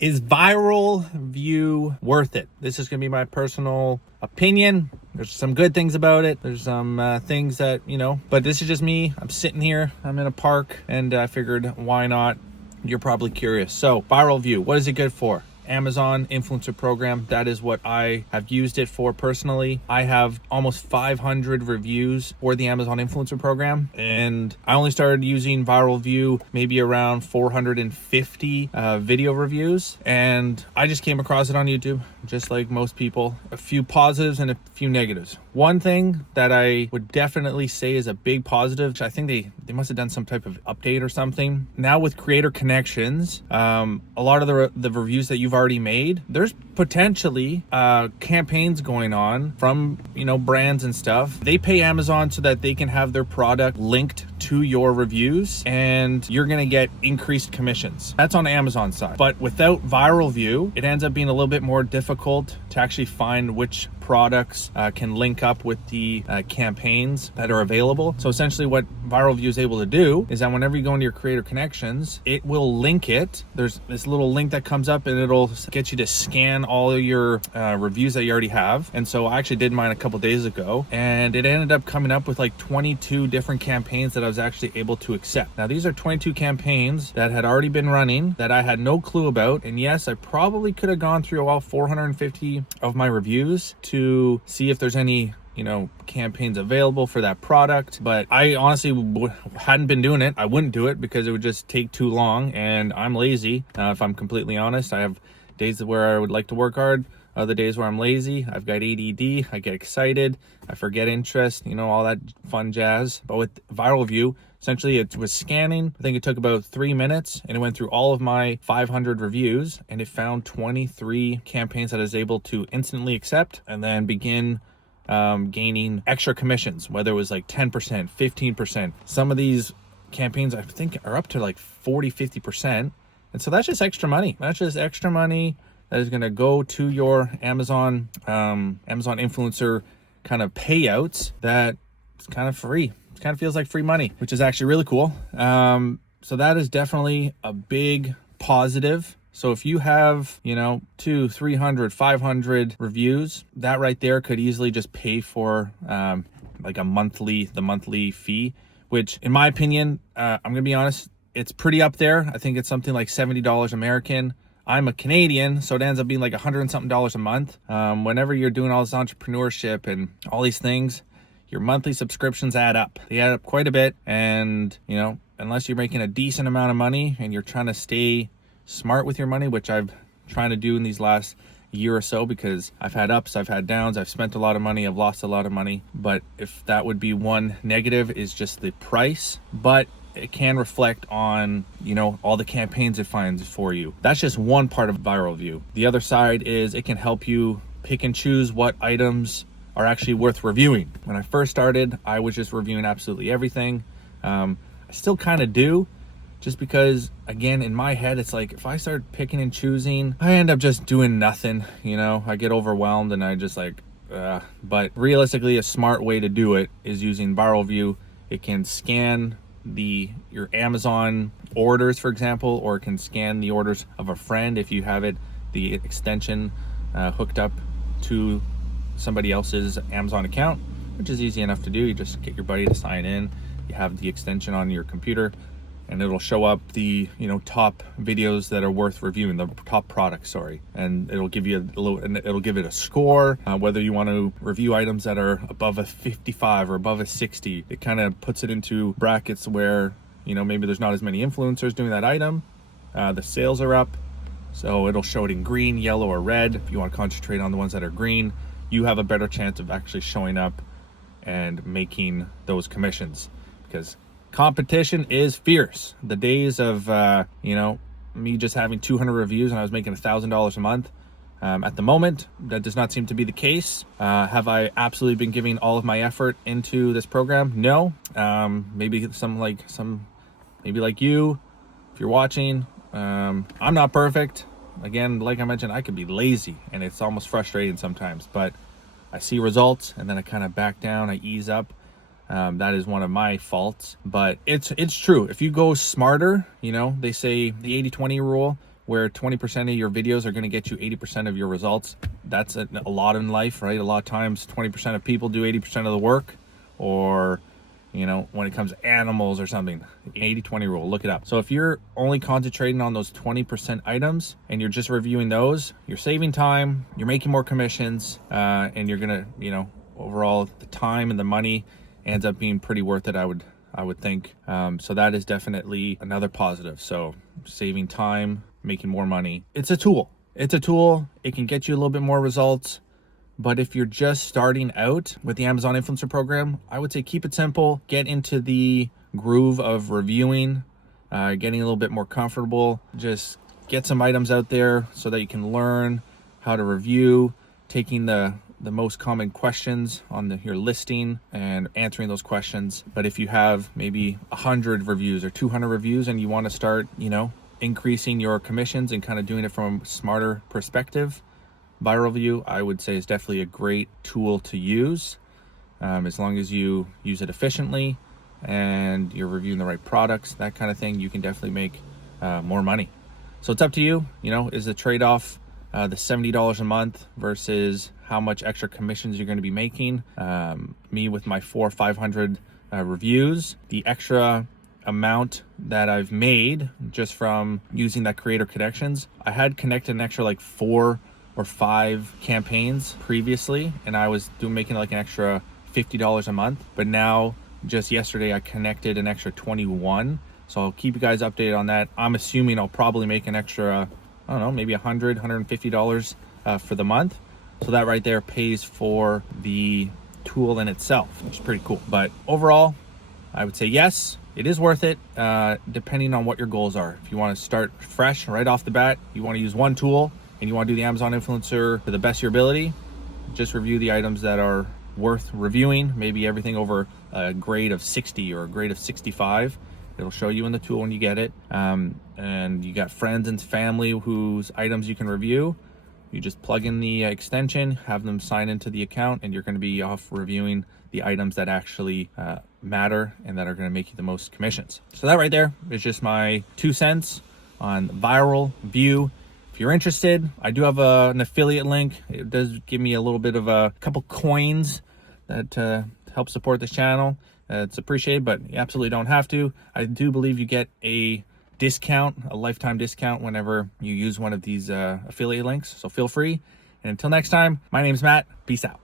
Is ViralVue worth it? This is going to be my personal opinion. There's some good things about it. There's some things that, but this is just me. I'm sitting here. I'm in a park, and I figured, why not? You're probably curious. So, ViralVue, what is it good for? Amazon influencer program. That is what I have used it for personally. I have almost 500 reviews for the Amazon influencer program, and I only started using ViralVue maybe around 450 video reviews, and I just came across it on YouTube, just like most people. A few positives and a few negatives. One thing that I would definitely say is a big positive, I think they must have done some type of update or something. Now with creator connections, a lot of the reviews that you've already made, there's potentially campaigns going on from brands and stuff. They pay Amazon so that they can have their product linked to your reviews, and you're gonna get increased commissions. That's on the Amazon side. But without ViralVue, it ends up being a little bit more difficult to actually find which products can link up with the campaigns that are available. So essentially what ViralVue is able to do is that whenever you go into your creator connections, it will link it. There's this little link that comes up, and it'll get you to scan all of your reviews that you already have. And so I actually did mine a couple days ago, and it ended up coming up with like 22 different campaigns that I was actually able to accept. Now these are 22 campaigns that had already been running that I had no clue about. And yes, I probably could have gone through all 450 of my reviews to see if there's any campaigns available for that product, but I honestly hadn't been doing it. I wouldn't do it because it would just take too long, and I'm lazy. If I'm completely honest, I have days where I would like to work hard, other days where I'm lazy. I've got ADD. I get excited, I forget interest, all that fun jazz. But with ViralVue, essentially it was scanning. I think it took about 3 minutes, and it went through all of my 500 reviews, and it found 23 campaigns that I was able to instantly accept and then begin gaining extra commissions, whether it was like 10%, 15%. Some of these campaigns I think are up to like 40-50%. And so that's just extra money. That's just extra money that is going to go to your Amazon influencer kind of payouts. That it's kind of free. It kind of feels like free money, which is actually really cool. So that is definitely a big positive. So if you have, 200, 300, 500 reviews, that right there could easily just pay for like the monthly fee, which in my opinion, I'm going to be honest, it's pretty up there. I think it's something like $70 American. I'm a Canadian, so it ends up being like $100 and something a month. Whenever you're doing all this entrepreneurship and all these things, your monthly subscriptions add up. They add up quite a bit. And, unless you're making a decent amount of money and you're trying to stay smart with your money, which I've trying to do in these last year or so, because I've had ups, I've had downs, I've spent a lot of money, I've lost a lot of money. But if that would be one negative, is just the price. But it can reflect on, all the campaigns it finds for you. That's just one part of ViralVue. The other side is it can help you pick and choose what items are actually worth reviewing. When I first started, I was just reviewing absolutely everything. I still kind of do, just because, again, in my head, it's like if I start picking and choosing, I end up just doing nothing. I get overwhelmed, and I just like, but realistically, a smart way to do it is using ViralVue. It can scan your Amazon orders, for example, or it can scan the orders of a friend if you have the extension hooked up to somebody else's Amazon account, which is easy enough to do. You just get your buddy to sign in. You have the extension on your computer, and it'll show up the top videos that are worth reviewing, the top products, and it'll give you it'll give it a score, whether you want to review items that are above a 55 or above a 60. It kind of puts it into brackets where maybe there's not as many influencers doing that item. The sales are up, so it'll show it in green, yellow, or red. If you want to concentrate on the ones that are green, you have a better chance of actually showing up and making those commissions, because competition is fierce. The days of me just having 200 reviews and I was making $1,000 a month, at the moment that does not seem to be the case. Have I absolutely been giving all of my effort into this program? No. Maybe like you, if you're watching, I'm not perfect. Again, like I mentioned, I could be lazy, and it's almost frustrating sometimes, but I see results and then I kind of back down, I ease up. That is one of my faults, but it's true. If you go smarter, they say the 80-20 rule, where 20% of your videos are going to get you 80% of your results. That's a lot in life, right? A lot of times 20% of people do 80% of the work, or you know, when it comes to animals or something, 80-20 rule, look it up. So if you're only concentrating on those 20% items and you're just reviewing those, you're saving time, you're making more commissions, and you're gonna, you know, overall the time and the money ends up being pretty worth it, I would think. So that is definitely another positive. So saving time, making more money. It's a tool. It's a tool. It can get you a little bit more results. But if you're just starting out with the Amazon Influencer Program, I would say keep it simple, get into the groove of reviewing, getting a little bit more comfortable, just get some items out there so that you can learn how to review, taking the most common questions on your listing and answering those questions. But if you have maybe 100 reviews or 200 reviews and you want to start, you know, increasing your commissions and kind of doing it from a smarter perspective, ViralVue, I would say, is definitely a great tool to use. As long as you use it efficiently and you're reviewing the right products, that kind of thing, you can definitely make more money. So it's up to you. You know, is the trade-off the $70 a month versus how much extra commissions you're going to be making? Me with my 400 or 500 reviews, the extra amount that I've made just from using that creator connections, I had connected an extra like 4 or 5 campaigns previously, and I was making like an extra $50 a month. But now, just yesterday, I connected an extra 21. So I'll keep you guys updated on that. I'm assuming I'll probably make an extra, I don't know, maybe $100, $150 for the month. So that right there pays for the tool in itself, which is pretty cool. But overall, I would say yes, it is worth it, depending on what your goals are. If you want to start fresh right off the bat, you want to use one tool, and you want to do the Amazon influencer to the best of your ability, just review the items that are worth reviewing, maybe everything over a grade of 60 or a grade of 65. It'll show you in the tool when you get it. And you got friends and family whose items you can review. You just plug in the extension, have them sign into the account, and you're going to be off reviewing the items that actually matter and that are going to make you the most commissions. So that right there is just my 2 cents on ViralVue. If you're interested, I do have an affiliate link. It does give me a little bit of a couple coins that help support this channel. It's appreciated, but you absolutely don't have to. I do believe you get a discount, a lifetime discount, whenever you use one of these affiliate links. So feel free. And until next time, my name's Matt. Peace out.